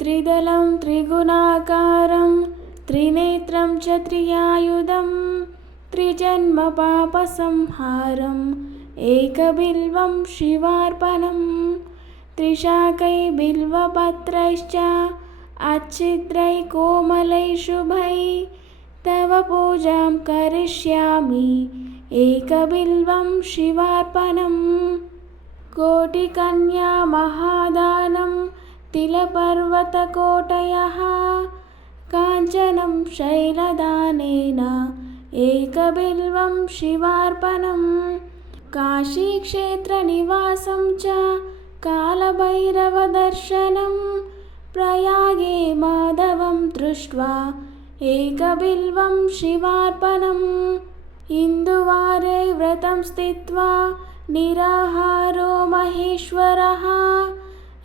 त्रिदलं त्रिगुणाकारं त्रिनेत्रं च त्रियायुधं त्रिजन्मपापसंहारम् एकबिल्वं शिवार्पणम् त्रिशाकैः बिल्वपत्रैश्च अच्छिद्रैः कोमलैः शुभैः तव पूजां करिष्यामि एकबिल्वं शिवार्पणम् कोटिकन्या महादानं तिलपर्वतकोटयः काञ्चनं शैलदानेन एकबिल्वं शिवार्पणम् काशीक्षेत्रनिवासं च कालभैरवदर्शनं प्रयागे माधवं दृष्ट्वा एकबिल्वं शिवार्पणम् इन्दुवारे व्रतं स्थित्वा निराहारो महेश्वरः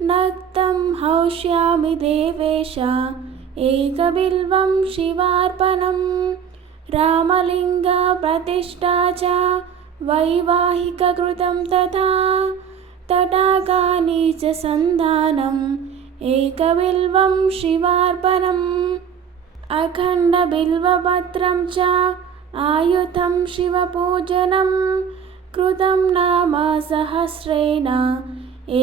नक्तं हौष्यामि देवेश एकबिल्वं शिवार्पणम् रामलिङ्गप्रतिष्ठा च वैवाहिककृतं तथा तटाकानि च सन्धानम् एकबिल्वं शिवार्पणम् अखण्डबिल्वपत्रं च आयुधं शिवपूजनं कृतं नाम सहस्रेण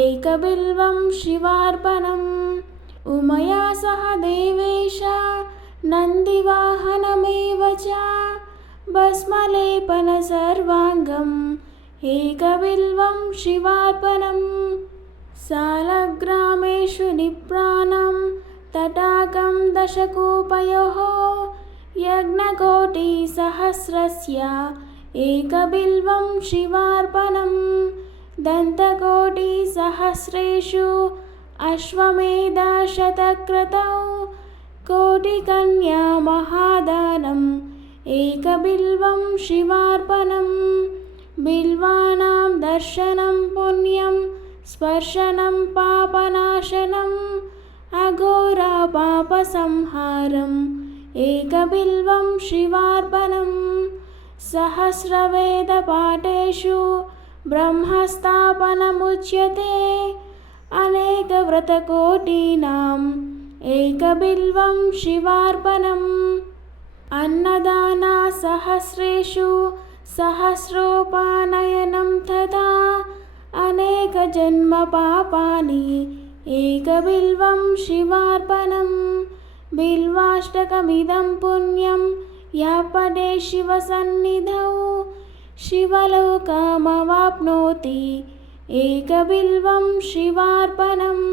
एकबिल्वं शिवार्पणम् उमया सह देवेश नन्दिवाहनमेव च भस्मलेपनसर्वाङ्गम् एकबिल्वं शिवार्पणम् सालग्रामेषु निप्राणं तटाकं दशकूपयोः यज्ञकोटिसहस्रस्य एकबिल्वं शिवार्पणम् दन्तकोटिसहस्रेषु अश्वमेधशतक्रतौ कोटिकन्या महादानम् एकबिल्वं शिवार्पणम् बिल्वानां दर्शनं पुण्यं स्पर्शनं पापनाशनम् अघोरपापसंहारम् एकबिल्वं शिवार्पणम् सहस्रवेदपाठेषु ब्रह्मस्थापनमुच्यते अनेकव्रतकोटीनाम् एकबिल्वं शिवार्पणम् अन्नदानसहस्रेषु सहस्रोपानयनं तथा अनेकजन्मपापानि एकबिल्वं शिवार्पणम् बिल्वाष्टकमिदं पुण्यं यः पठे शिवसन्निधौ शिवलोकमवाप्नोति एकबिल्वं शिवार्पणम्।